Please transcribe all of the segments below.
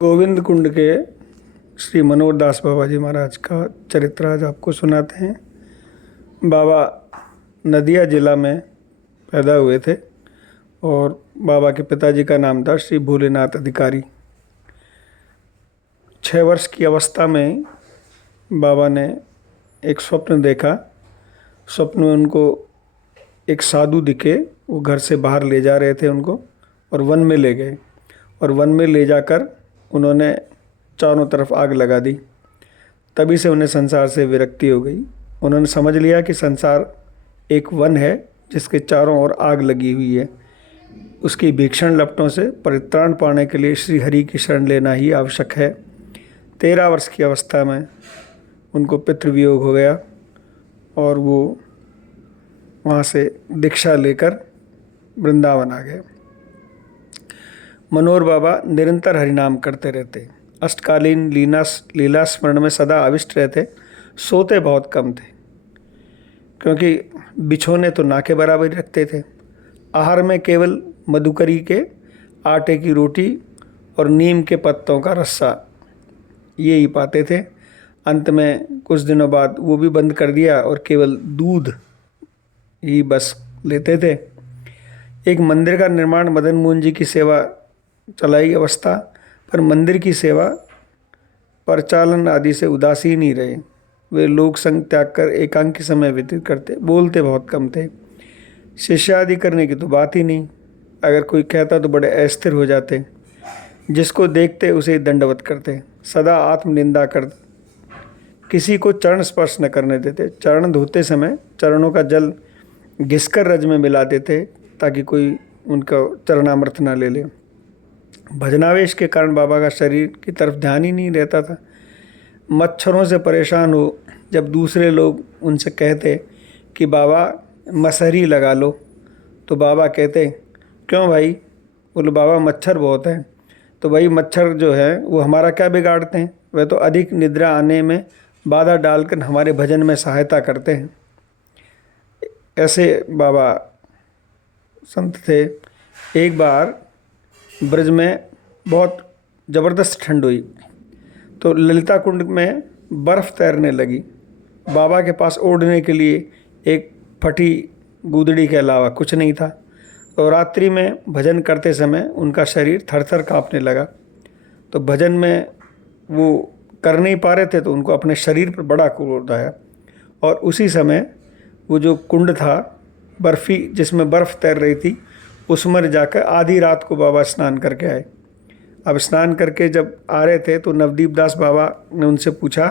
गोविंद कुंड के श्री मनोहर दास बाबा जी महाराज का चरित्र आज आपको सुनाते हैं। बाबा नदिया जिला में पैदा हुए थे और बाबा के पिताजी का नाम था श्री भोलेनाथ अधिकारी। 6 वर्ष की अवस्था में बाबा ने एक स्वप्न देखा। स्वप्न में उनको एक साधु दिखे, वो घर से बाहर ले जा रहे थे उनको और वन में ले गए और वन में ले जाकर उन्होंने चारों तरफ आग लगा दी। तभी से उन्हें संसार से विरक्ति हो गई। उन्होंने समझ लिया कि संसार एक वन है जिसके चारों ओर आग लगी हुई है। उसकी भीषण लपटों से परित्राण पाने के लिए श्री हरि की शरण लेना ही आवश्यक है। 13 वर्ष की अवस्था में उनको पितृवियोग हो गया और वो वहाँ से दीक्षा लेकर वृंदावन आ गए। मनोहर बाबा निरंतर हरिनाम करते रहते, अष्टकालीन लीला स्मरण में सदा आविष्ट रहते। सोते बहुत कम थे क्योंकि बिछोने तो ना के बराबर ही रखते थे। आहार में केवल मधुकरी के आटे की रोटी और नीम के पत्तों का रस्सा ये ही पाते थे। अंत में कुछ दिनों बाद वो भी बंद कर दिया और केवल दूध ही बस लेते थे। एक मंदिर का निर्माण मदन मोहन जी की सेवा चलाई अवस्था पर मंदिर की सेवा परिचालन आदि से उदासीन ही रहे। वे लोक संग त्याग कर एकांकी समय व्यतीत करते, बोलते बहुत कम थे। शिष्य आदि करने की तो बात ही नहीं। अगर कोई कहता तो बड़े अस्थिर हो जाते। जिसको देखते उसे दंडवत करते, सदा आत्मनिंदा करते, किसी को चरण स्पर्श न करने देते। चरण धोते समय चरणों का जल घिसकर रज में मिला देते ताकि कोई उनका चरणामृत ना ले ले। भजनावेश के कारण बाबा का शरीर की तरफ ध्यान ही नहीं रहता था। मच्छरों से परेशान हो जब दूसरे लोग उनसे कहते कि बाबा मसहरी लगा लो तो बाबा कहते क्यों भाई? बोलो बाबा मच्छर बहुत हैं। तो भाई मच्छर जो है वो हमारा क्या बिगाड़ते हैं? वे तो अधिक निद्रा आने में बाधा डालकर हमारे भजन में सहायता करते हैं। ऐसे बाबा संत थे। एक बार ब्रज में बहुत ज़बरदस्त ठंड हुई तो ललिता कुंड में बर्फ़ तैरने लगी। बाबा के पास ओढ़ने के लिए एक फटी गूदड़ी के अलावा कुछ नहीं था। तो रात्रि में भजन करते समय उनका शरीर थर-थर काँपने लगा। तो भजन में वो कर नहीं पा रहे थे तो उनको अपने शरीर पर बड़ा क्रोध आया और उसी समय वो जो कुंड था बर्फ़ी जिसमें बर्फ़ तैर रही थी उसमें जाकर आधी रात को बाबा स्नान करके आए। अब स्नान करके जब आ रहे थे तो नवदीप दास बाबा ने उनसे पूछा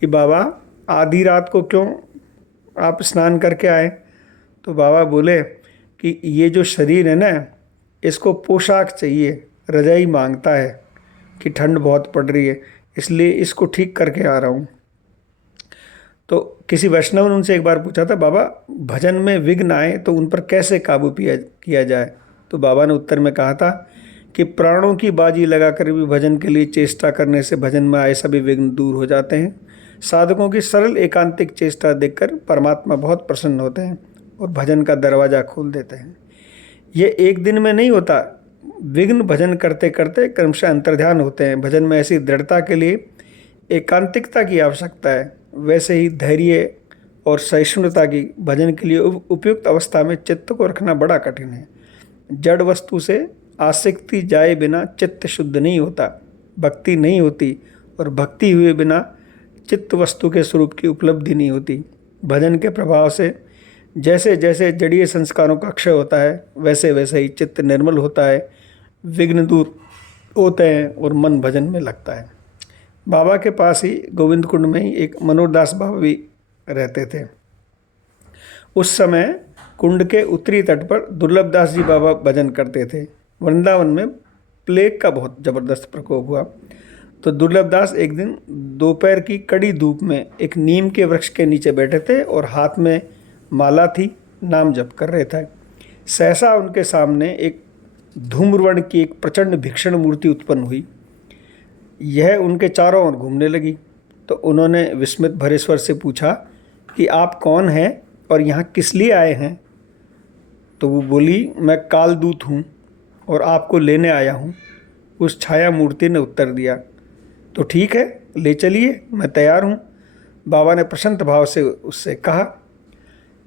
कि बाबा आधी रात को क्यों आप स्नान करके आए? तो बाबा बोले कि ये जो शरीर है ना इसको पोशाक चाहिए, रजाई मांगता है कि ठंड बहुत पड़ रही है, इसलिए इसको ठीक करके आ रहा हूँ। तो किसी वैष्णव ने उनसे एक बार पूछा था बाबा भजन में विघ्न आए तो उन पर कैसे काबू किया जाए? तो बाबा ने उत्तर में कहा था कि प्राणों की बाजी लगाकर भी भजन के लिए चेष्टा करने से भजन में आए सभी विघ्न दूर हो जाते हैं। साधकों की सरल एकांतिक चेष्टा देखकर परमात्मा बहुत प्रसन्न होते हैं और भजन का दरवाज़ा खोल देते हैं। ये एक दिन में नहीं होता। विघ्न भजन करते करते क्रमशः अंतर्ध्यान होते हैं। भजन में ऐसी दृढ़ता के लिए एकांतिकता की आवश्यकता है। वैसे ही धैर्य और सहिष्णुता की भजन के लिए उपयुक्त अवस्था में चित्त को रखना बड़ा कठिन है। जड़ वस्तु से आसक्ति जाए बिना चित्त शुद्ध नहीं होता, भक्ति नहीं होती और भक्ति हुए बिना चित्त वस्तु के स्वरूप की उपलब्धि नहीं होती। भजन के प्रभाव से जैसे जैसे जड़ीय संस्कारों का क्षय होता है वैसे वैसे ही चित्त निर्मल होता है, विघ्न दूर होते हैं और मन भजन में लगता है। बाबा के पास ही गोविंद कुंड में ही एक मनोहर दास बाबा भी रहते थे। उस समय कुंड के उत्तरी तट पर दुर्लभ दास जी बाबा भजन करते थे। वृंदावन में प्लेग का बहुत ज़बरदस्त प्रकोप हुआ तो दुर्लभ दास एक दिन दोपहर की कड़ी धूप में एक नीम के वृक्ष के नीचे बैठे थे और हाथ में माला थी, नाम जप कर रहे थे। सहसा उनके सामने एक धूम्रवर्ण की एक प्रचंड भीषण मूर्ति उत्पन्न हुई। यह उनके चारों ओर घूमने लगी तो उन्होंने विस्मित भरे स्वर से पूछा कि आप कौन हैं और यहाँ किस लिए आए हैं? तो वो बोली मैं कालदूत हूँ और आपको लेने आया हूँ। उस छाया मूर्ति ने उत्तर दिया, तो ठीक है, ले चलिए, मैं तैयार हूँ। बाबा ने प्रसन्न भाव से उससे कहा।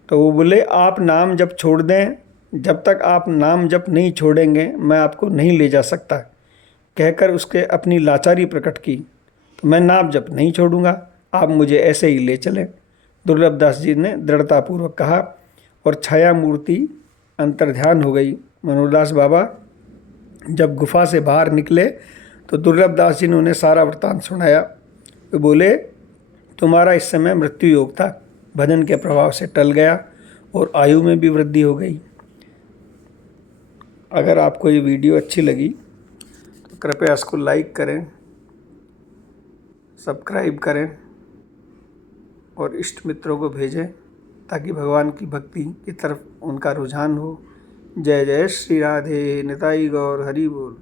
तो वो बोले, आप नाम जप छोड़ दें, जब तक आप नाम जप नहीं छोड़ेंगे मैं आपको नहीं ले जा सकता। कहकर उसके अपनी लाचारी प्रकट की। तो मैं नाम जप नहीं छोड़ूंगा, आप मुझे ऐसे ही ले चलें। दुर्लभदास जी ने दृढ़तापूर्वक कहा और छाया मूर्ति अंतर्ध्यान हो गई। मनोहरदास बाबा जब गुफा से बाहर निकले तो दुर्लभदास जी ने उन्हें सारा वृत्तांत सुनाया। वे बोले, तुम्हारा इस समय मृत्यु योग था, भजन के प्रभाव से टल गया और आयु में भी वृद्धि हो गई। अगर आपको ये वीडियो अच्छी लगी तो कृपया इसको लाइक करें, सब्सक्राइब करें और इष्ट मित्रों को भेजें ताकि भगवान की भक्ति की तरफ उनका रुझान हो। जय जय श्री राधे, निताई गौर, हरि बोल।